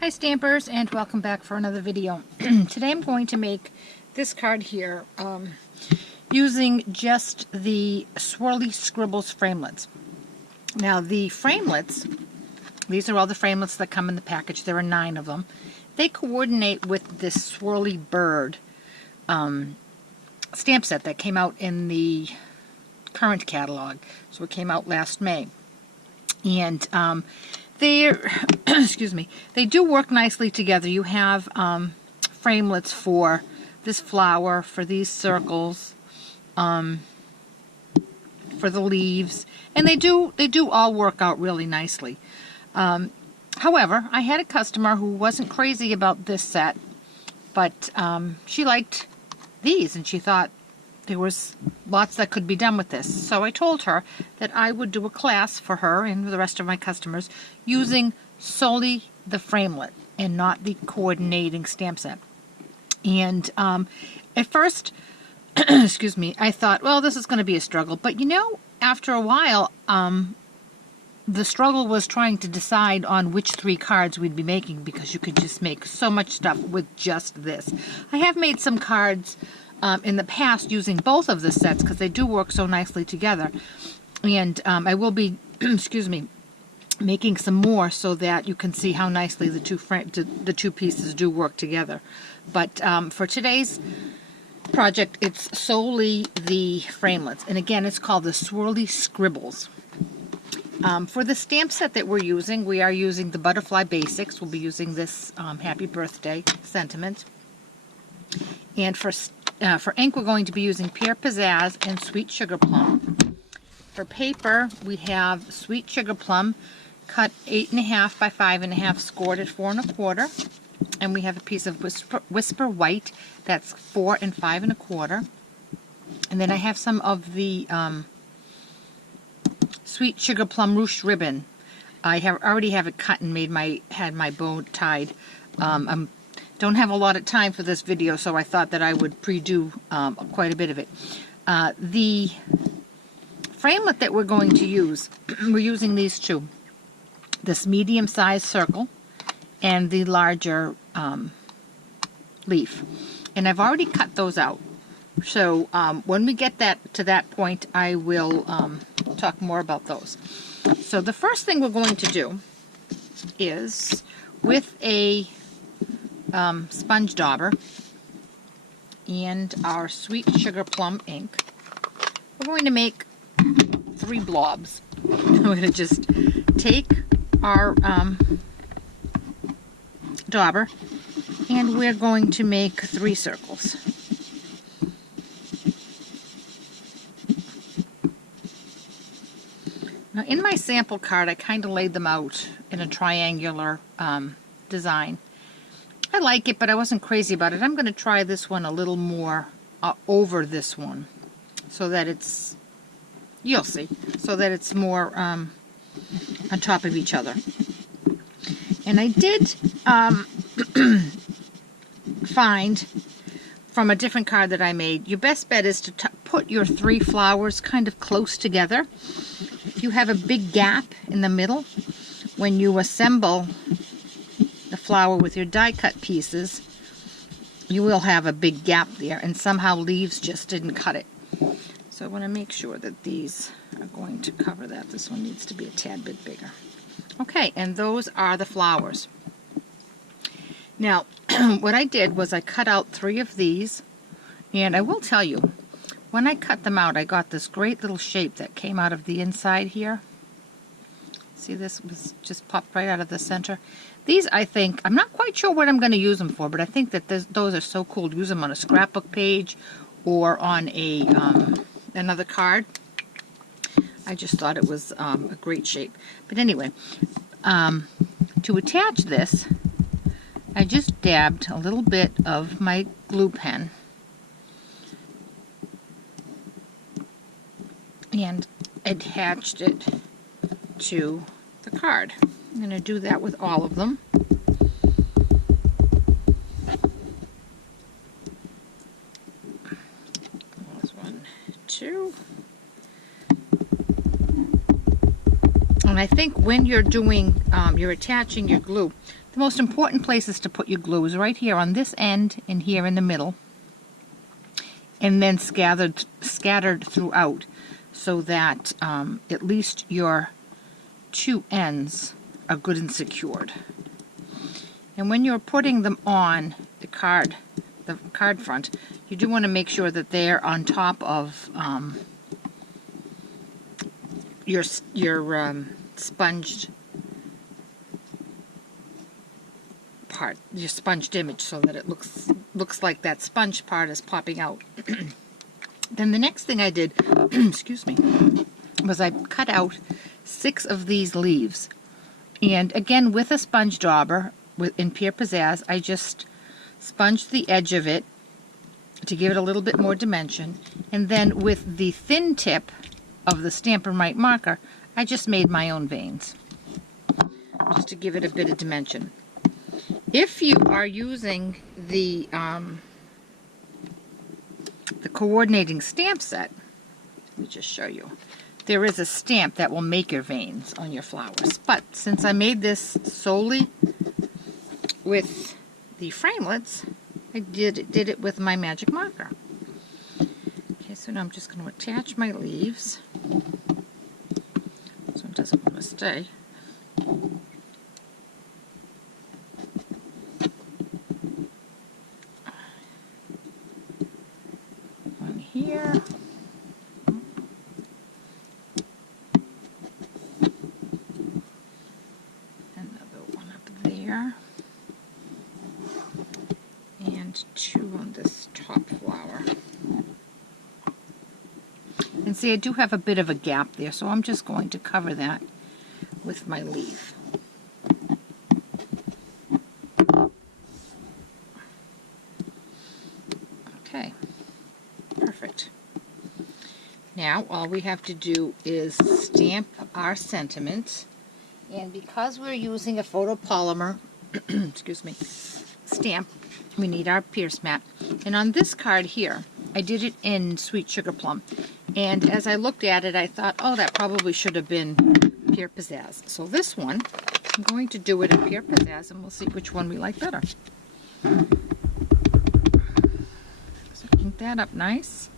Hi Stampers, and welcome back for another video. Today I'm going to make this card here using just the Swirly Scribbles Framelits. Now the framelits, these are all the framelits that come in the package. There are 9 of them. They coordinate with this Swirly Bird stamp set that came out in the current catalog. So it came out last May. And excuse me, they do work nicely together. You have framelits for this flower, for these circles, for the leaves, and they do all work out really nicely. However, I had a customer who wasn't crazy about this set, but she liked these, and she thought there was lots that could be done with this. So I told her that I would do a class for her and the rest of my customers using solely the framelit and not the coordinating stamp set. And at first, excuse me, I thought, well, this is going to be a struggle. But you know, after a while, the struggle was trying to decide on which 3 cards we'd be making, because you could just make so much stuff with just this. I have made some cards in the past using both of the sets because they do work so nicely together, and I will be excuse me, making some more so that you can see how nicely the two pieces do work together. But for today's project, it's solely the framelits, and again, it's called the Swirly Scribbles. For the stamp set that we're using, we are using the Butterfly Basics. We'll be using this Happy Birthday sentiment. And for ink, we're going to be using Pear Pizzazz and Sweet Sugar Plum. For paper, we have Sweet Sugar Plum, cut 8.5 by 5.5, scored at 4 1/4. And we have a piece of Whisper White, that's 4 and 5 1/4. And then I have some of the Sweet Sugar Plum Ruche Ribbon. I already have it cut and had my bow tied. Don't have a lot of time for this video, so I thought that I would pre-do quite a bit of it. The framelit that we're going to use, we're using these 2. This medium-sized circle and the larger leaf. And I've already cut those out. So when we get to that point, I will talk more about those. So the first thing we're going to do is, with a sponge dauber and our Sweet Sugar Plum ink, we're going to make 3 blobs. We're going to just take our dauber and we're going to make 3 circles. Now in my sample card, I kind of laid them out in a triangular design. I like it, but I wasn't crazy about it. I'm going to try this one a little more over this one, so that it's, you'll see, so that it's more on top of each other. And I did find from a different card that I made, your best bet is to put your 3 flowers kind of close together. If you have a big gap in the middle, when you assemble the flower with your die cut pieces, you will have a big gap there, and somehow leaves just didn't cut it. So I want to make sure that these are going to cover that. This one needs to be a tad bit bigger. Okay, and those are the flowers. Now what I did was I cut out 3 of these, and I will tell you, when I cut them out, I got this great little shape that came out of the inside here. See, this was just popped right out of the center. These, I think, I'm not quite sure what I'm going to use them for, but I think that those are so cool to use them on a scrapbook page or on a another card. I just thought it was a great shape. But anyway, to attach this, I just dabbed a little bit of my glue pen and attached it to the card. I'm going to do that with all of them. There's 1, 2. And I think when you're doing, you're attaching your glue, The most important places to put your glue is right here on this end and here in the middle, and then scattered throughout, so that at least your two ends are good and secured. And when you're putting them on the card front, you do want to make sure that they're on top of your sponged part, your sponged image, so that it looks like that sponge part is popping out. Then the next thing I did, excuse me, was I cut out 6 of these leaves, and again with a sponge dauber in Pure Pizzazz, I just sponged the edge of it to give it a little bit more dimension, and then with the thin tip of the Stampin' Right marker, I just made my own veins, just to give it a bit of dimension. If you are using the coordinating stamp set, let me just show you. There is a stamp that will make your veins on your flowers, but since I made this solely with the framelits, I did it with my magic marker. Okay, so now I'm just going to attach my leaves so it doesn't want to stay. One here. Another one up there. And 2 on this top flower. And see, I do have a bit of a gap there, so I'm just going to cover that with my leaf. Okay, perfect. Now all we have to do is stamp our sentiment, and because we're using a photopolymer excuse me, stamp, we need our Pierce mat. And on this card here, I did it in Sweet Sugar Plum, and as I looked at it, I thought, oh, that probably should have been Pure Pizzazz. So this one, I'm going to do it in Pure Pizzazz, and we'll see which one we like better. So ink that up nice.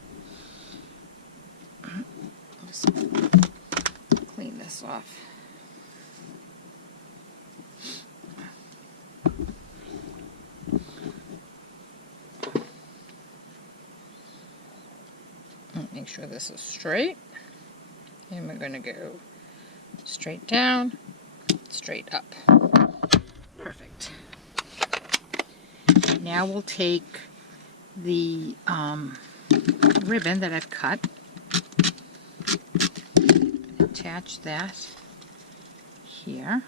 Just clean this off. Make sure this is straight, and we're going to go straight down, straight up. Perfect. Now we'll take the ribbon that I've cut and attach that here.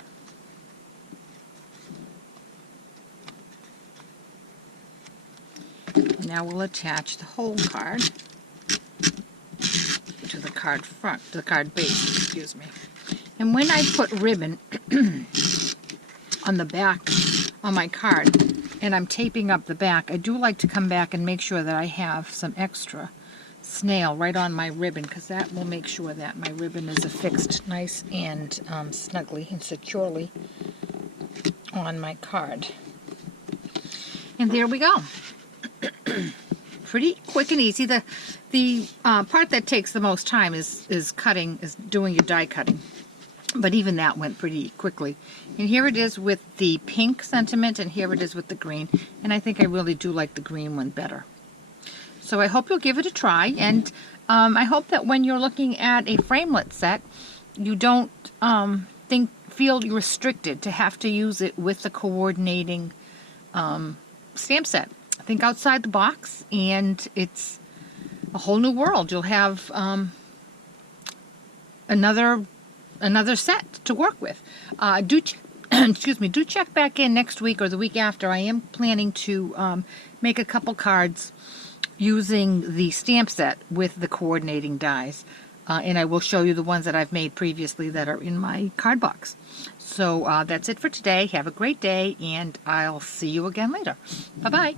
And now we'll attach the whole card to the card front, the card base, excuse me. And when I put ribbon on the back on my card and I'm taping up the back, I do like to come back and make sure that I have some extra snail right on my ribbon, because that will make sure that my ribbon is affixed nice and snugly and securely on my card. And there we go. Pretty quick and easy. The part that takes the most time is doing your die cutting, but even that went pretty quickly. And here it is with the pink sentiment, and here it is with the green, and I think I really do like the green one better. So I hope you'll give it a try, and I hope that when you're looking at a framelit set, you don't feel restricted to have to use it with the coordinating stamp set. Think outside the box, and it's a whole new world. You'll have another set to work with. Excuse me. Do check back in next week or the week after. I am planning to make a couple cards using the stamp set with the coordinating dies, and I will show you the ones that I've made previously that are in my card box. So that's it for today. Have a great day, and I'll see you again later. Bye-bye.